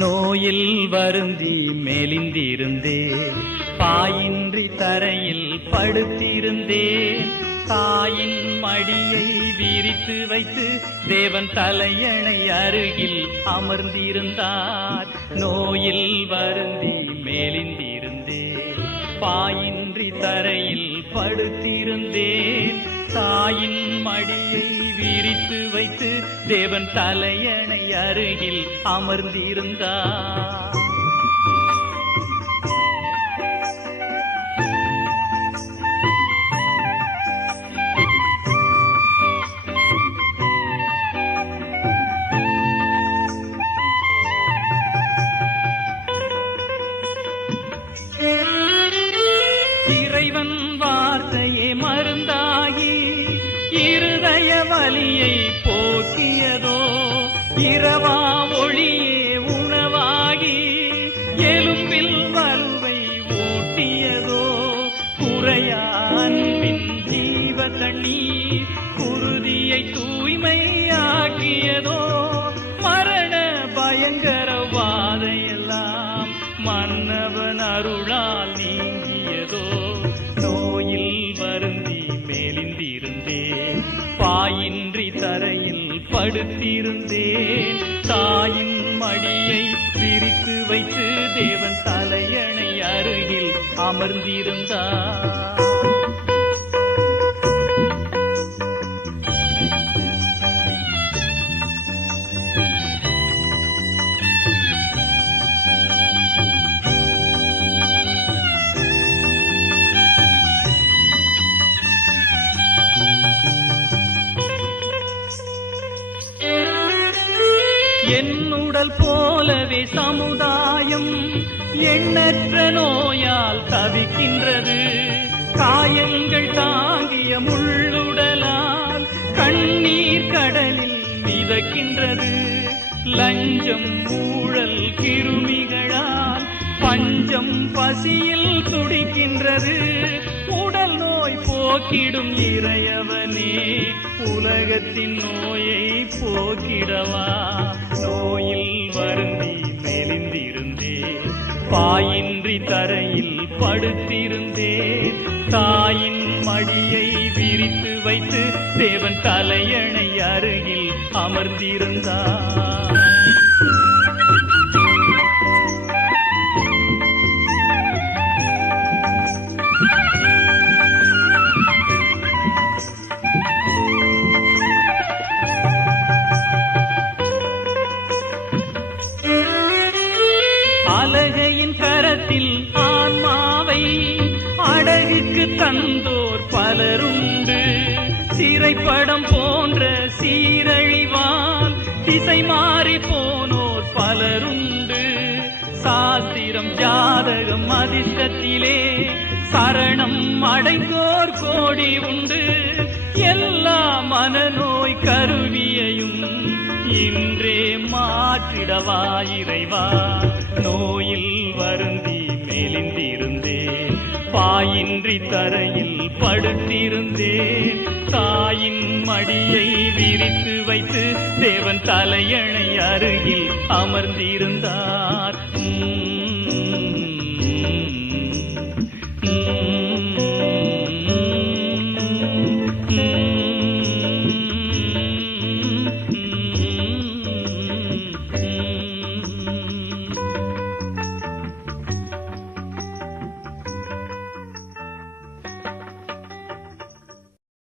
நோயில் வருந்தி மெலிந்திருந்தேன், பாயின்றி தரையில் படுத்திருந்தேன். தாயின் மடியை விரித்து வைத்து தேவன் தலையணை அருகில் அமர்ந்திருந்தார். நோயில் வருந்தி மெலிந்திருந்தேன், பாயின்றி தரையில் படுத்திருந்தேன். தாயின் மடியை விரித்து வைத்து தேவன் தலையணை அருகில் அமர்ந்திருந்தார். இறைவன் வார்த்தையே மருந்தாகி இருதய வலியை போக்கியதோ, இரவா ஒளியே உணவாகி எலும்பில் வலுவை ஊட்டியதோ. குறையா அன்பின் ஜீவ தண்ணீர் குருதியை தூய்மையாக்கியதோ. மரண பயங்கர வாதையெல்லாம் மன்னவன் அருளால் நீங்கியதோ. நோயில் வருந்தி மெலிந்திருந்தேன், பாயின்றி தரையில் படுத்திருந்தேன். தாயின் மடியை விரித்து வைத்து தேவன் தலையணை அருகில் அமர்ந்திருந்தார். என்னுடல் போலவே சமுதாயம் எண்ணற்ற நோயால் தவிக்கின்றது. காயங்கள் தாங்கிய முள்ளுடலால் கண்ணீர் கடலில் மிதக்கின்றது. லஞ்சம் ஊழல் கிருமிகளால் பஞ்சம் பசியில் துடிக்கின்றது. உடல் நோய் போக்கிடும் இறையவனே, உலகத்தின் நோயை போக்கிடவா. நோயில் வருந்தி மெலிந்திருந்தேன், பாயின்றி தரையில் படுத்திருந்தேன். தாயின் மடியை விரித்து வைத்து தேவன் தலையணை அருகில் அமர்ந்திருந்தார். அலகையின் கரத்தில் ஆன்மாவை அடகுக்கு தந்தோர் பலருண்டு. திரைப்படம் போன்ற சீரழிவால் திசை மாறி போனோர் பலருண்டு. சாஸ்திரம் ஜாதகம் அதிர்ஷ்டத்திலே சரணம் அடைந்தோர் கோடி உண்டு. எல்லா மனநோய் கருவியையும் இன்றே மாற்றிடவா இறைவா. நோயில் வருந்தி மெலிந்திருந்தேன், பாயின்றி தரையில் படுத்திருந்தேன். தாயின் மடியை விரித்து வைத்து தேவன் தலையணை அருகில் அமர்ந்திருந்தார்.